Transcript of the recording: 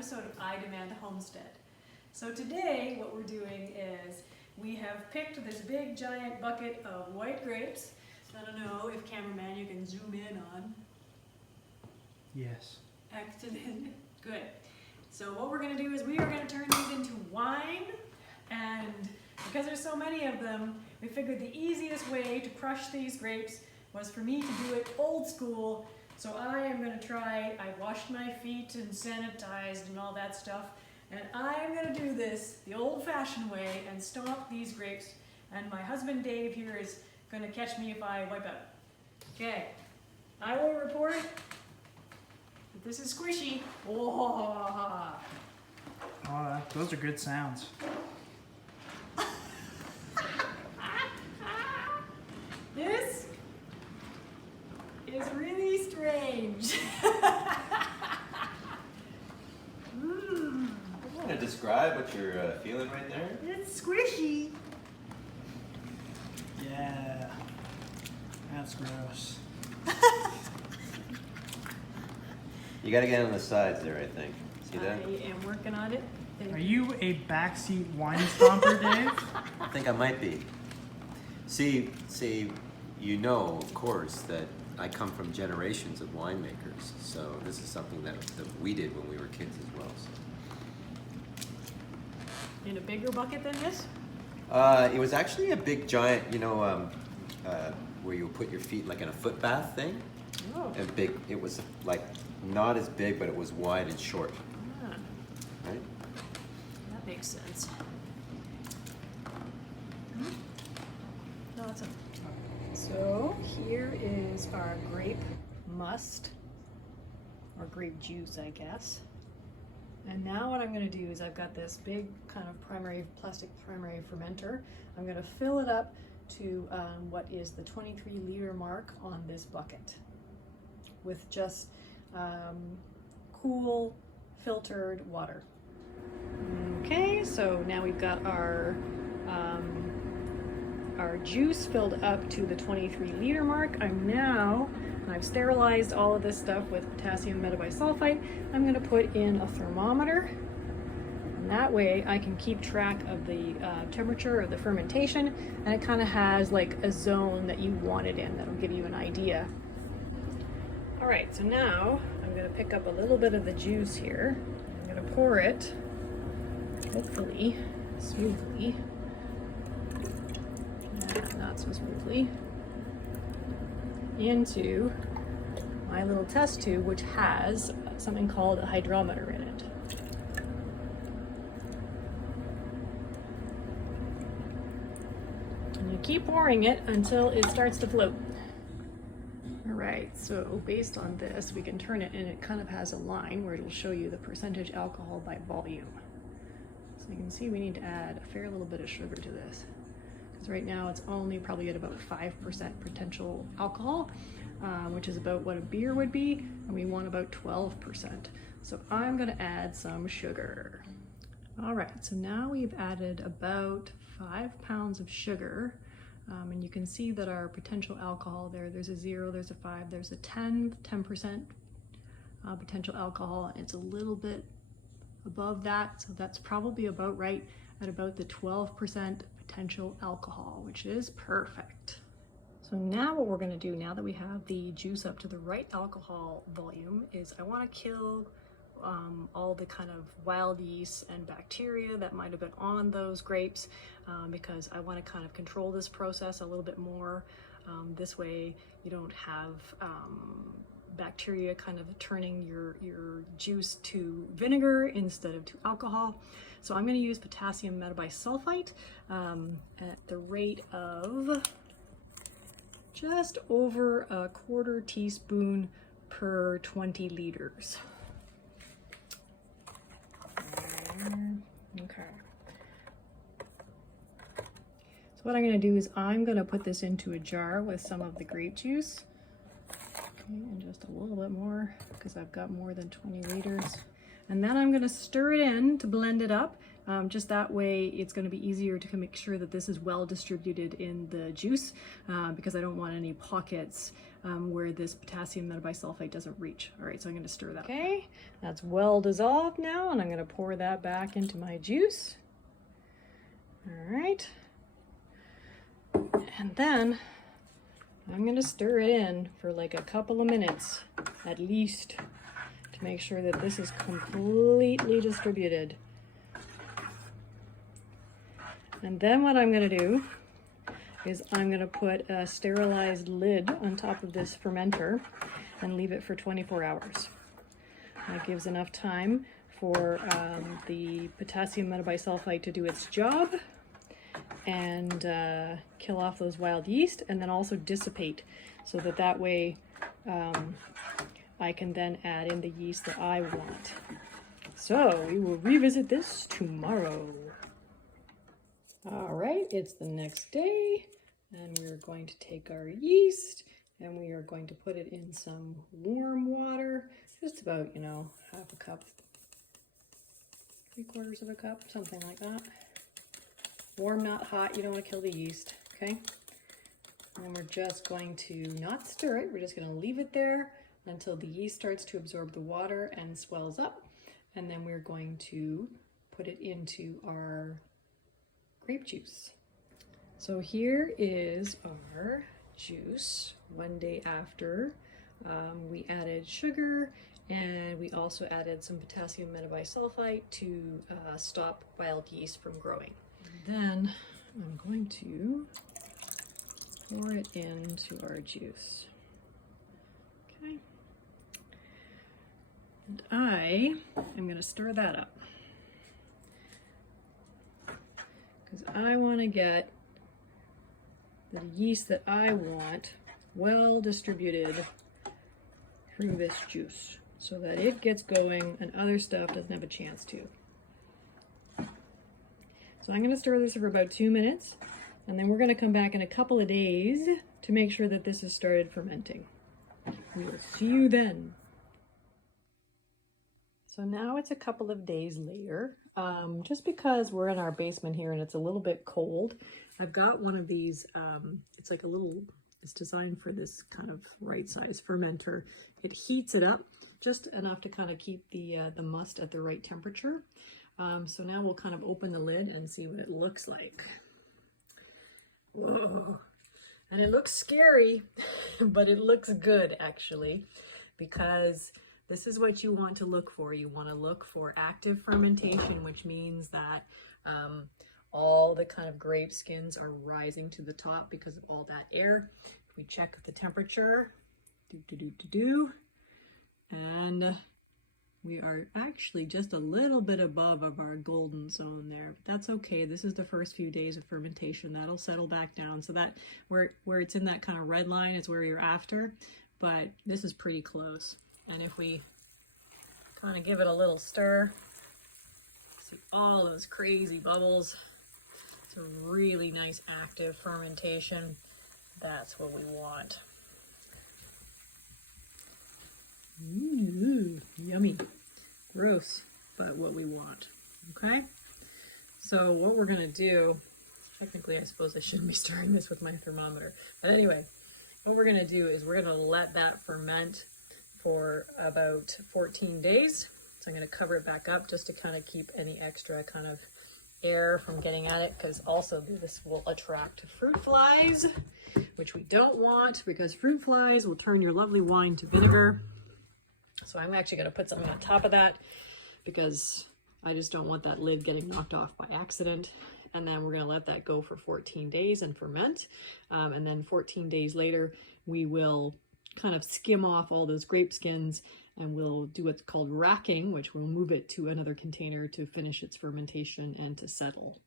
episode of I Demand a Homestead. So today what we're doing is we have picked this big giant bucket of white grapes. I don't know if cameraman you can zoom in on. Yes. Excellent. Good. So what we're going to do is we are going to turn these into wine, and because there's so many of them, we figured the easiest way to crush these grapes was for me to do it old school. So I am going to try, I washed my feet and sanitized and all that stuff, and I am going to do this the old-fashioned way and stomp these grapes, and my husband Dave here is going to catch me if I wipe out. Okay, I will report that this is squishy. Oh. Oh, those are good sounds. This is really strange. Want to describe what you're feeling right there? It's squishy. Yeah. That's gross. You got to get on the sides there, I think. See that? I am working on it. Are you a backseat wine stomper, Dave? I think I might be. See, you know, of course, that I come from generations of winemakers, so this is something that we did when we were kids as well. So. In a bigger bucket than this? It was actually a big giant, you know, where you put your feet like in a foot bath thing. Oh. And big. It was like not as big, but it was wide and short. Ah, Right? that makes sense. No, that's So here is our grape must, or grape juice, I guess. And now what I'm going to do is I've got this big kind of plastic primary fermenter. I'm going to fill it up to what is the 23-liter mark on this bucket with just cool filtered water. Okay, so now we've got our juice filled up to the 23-liter mark. I've sterilized all of this stuff with potassium metabisulfite. I'm going to put in a thermometer, and that way I can keep track of the temperature of the fermentation, and it kind of has like a zone that you want it in that'll give you an idea. All right, so now I'm going to pick up a little bit of the juice here. I'm going to pour it, hopefully smoothly. Not so smoothly, into my little test tube, which has something called a hydrometer in it. And you keep pouring it until it starts to float. All right, so based on this, we can turn it, and it kind of has a line where it'll show you the percentage alcohol by volume. So you can see we need to add a fair little bit of sugar to this. Right now it's only probably at about 5% potential alcohol, which is about what a beer would be, and we want about 12%. So I'm going to add some sugar. All right, so now we've added about 5 pounds of sugar, and you can see that our potential alcohol there's a 0, there's a 5, there's a 10% potential alcohol, and it's a little bit above that, so that's probably about right at about the 12% potential alcohol, which is perfect. So now what we're going to do, now that we have the juice up to the right alcohol volume, is I want to kill all the kind of wild yeast and bacteria that might have been on those grapes, because I want to kind of control this process a little bit more. This way you don't have bacteria kind of turning your juice to vinegar instead of to alcohol. So I'm going to use potassium metabisulfite at the rate of just over a 1/4 teaspoon per 20 liters. Okay. So what I'm going to do is I'm going to put this into a jar with some of the grape juice. Okay, and just a little bit more because I've got more than 20 liters. And then I'm going to stir it in to blend it up. Just that way it's going to be easier to make sure that this is well distributed in the juice, because I don't want any pockets where this potassium metabisulfite doesn't reach. All right, so I'm going to stir that. Okay, that's well dissolved now, and I'm going to pour that back into my juice. All right, and then I'm going to stir it in for like a couple of minutes at least to make sure that this is completely distributed. And then what I'm going to do is I'm going to put a sterilized lid on top of this fermenter and leave it for 24 hours. That gives enough time for the potassium metabisulfite to do its job and kill off those wild yeast, and then also dissipate, so that way I can then add in the yeast that I want. So we will revisit this tomorrow. All right, it's the next day, and we're going to take our yeast and we are going to put it in some warm water, just about, you know, half a cup, 3/4 of a cup, something like that. Warm, not hot. You don't want to kill the yeast, okay? And we're just going to not stir it. We're just going to leave it there until the yeast starts to absorb the water and swells up. And then we're going to put it into our grape juice. So here is our juice one day after we added sugar, and we also added some potassium metabisulfite to stop wild yeast from growing. Then I'm going to pour it into our juice. Okay. And I am going to stir that up, because I want to get the yeast that I want well distributed through this juice so that it gets going and other stuff doesn't have a chance to. So I'm going to stir this for about 2 minutes, and then we're going to come back in a couple of days to make sure that this has started fermenting. We will see you then. So now it's a couple of days later. Just because we're in our basement here and it's a little bit cold, I've got one of these, it's like a little, it's designed for this kind of right size fermenter. It heats it up just enough to kind of keep the must at the right temperature. So now we'll kind of open the lid and see what it looks like. Whoa, and it looks scary, but it looks good actually, because this is what you want to look for. You want to look for active fermentation, which means that all the kind of grape skins are rising to the top because of all that air. We check the temperature, and we are actually just a little bit above of our golden zone there, but that's okay. This is the first few days of fermentation. That'll settle back down. So that where it's in that kind of red line is where you're after, but this is pretty close. And if we kind of give it a little stir, see all those crazy bubbles. It's a really nice active fermentation. That's what we want. Ooh, yummy. Gross, but what we want. Okay? So what we're going to do, technically I suppose I shouldn't be stirring this with my thermometer. But anyway, what we're going to do is we're going to let that ferment for about 14 days. So I'm going to cover it back up just to kind of keep any extra kind of air from getting at it, because also this will attract fruit flies, which we don't want, because fruit flies will turn your lovely wine to vinegar. So I'm actually going to put something on top of that because I just don't want that lid getting knocked off by accident. And then we're going to let that go for 14 days and ferment. And then 14 days later, we will kind of skim off all those grape skins, and we'll do what's called racking, which will move it to another container to finish its fermentation and to settle.